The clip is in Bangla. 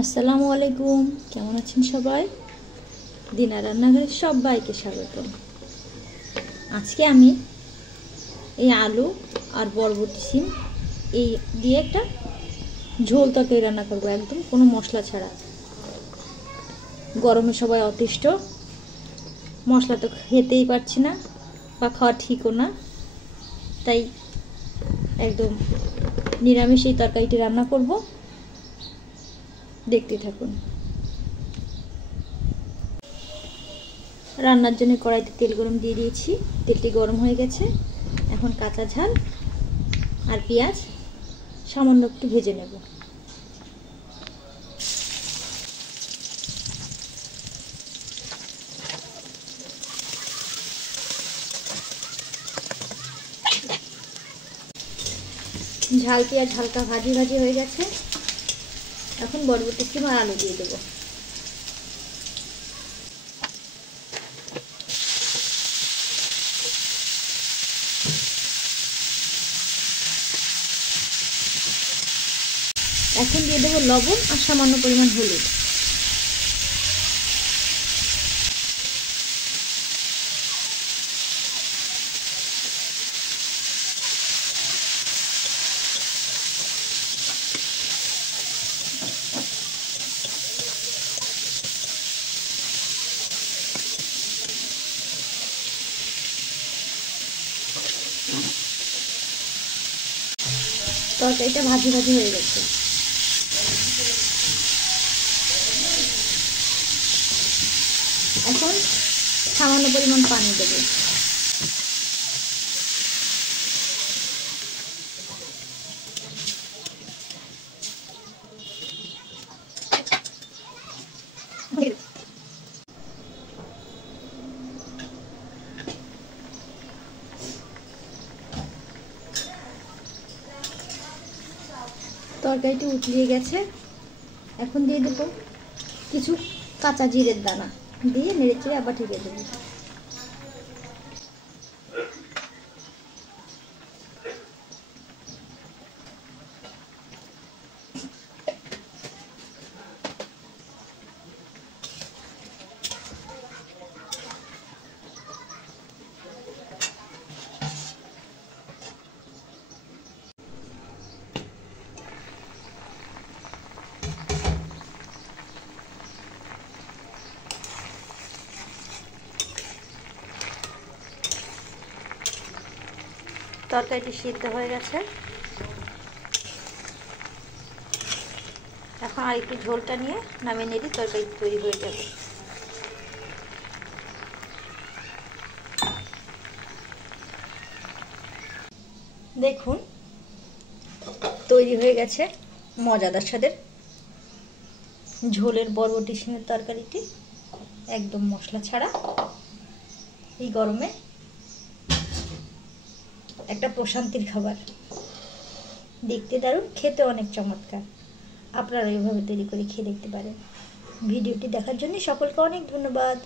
আসসালামু আলাইকুম, কেমন আছেন সবাই? দিনা রান্নাঘরে সবাইকে স্বাগত। আজকে আমি এই আলু আর বরবটি সিম এই দিয়ে একটা ঝোল তরকারি রান্না করব, একদম কোনো মশলা ছাড়া। গরমে সবাই অতিষ্ঠ, মশলা তো খেতেই পারছি না বা খাওয়া ঠিকও না, তাই একদম নিরামিষ এই তরকারিটি রান্না করব। দেখতে থাকুন। রান্নার জন্য কড়াইতে তেল গরম দিয়ে দিয়েছি, তেলটি গরম হয়ে গেছে। এখন কাঁচা ঝাল আর পেঁয়াজ সামান্য একটু ভেজে নেব। ঝাল পেঁয়াজ হালকা ভাজি ভাজি হয়ে গেছে। এখন বরবটি সিম আর আলু দিয়ে দেবো। এখন দিয়ে দেবো লবণ আর সামান্য পরিমাণ হলুদ। তরকারিটা ভাজি ভাজি হয়ে গেছে। এখন সামান্য পরিমাণ পানি দেবো। তরকারিটি উতলিয়ে গেছে। এখন দিয়ে দেবো কিছু কাঁচা জিরের দানা, দিয়ে নেড়ে চেড়ে আবার ঢেকে দেবো। তরকারিটি সিদ্ধ হয়ে গেছে। এখন আর একটু ঝোলটা নিয়ে নামিয়ে নিলে তরকারি তৈরি হয়ে যাবে। দেখুন, তৈরি হয়ে গেছে মজাদার স্বাদের ঝোলের বরবটি সিমের তরকারিটি, একদম মশলা ছাড়া। এই গরমে একটা প্রশান্তির খাবার, দেখতে দারুণ, খেতে অনেক চমৎকার। আপনারা এইভাবে তৈরি করে খেয়ে দেখতে পারেন। ভিডিওটি দেখার জন্য সকলকে অনেক ধন্যবাদ।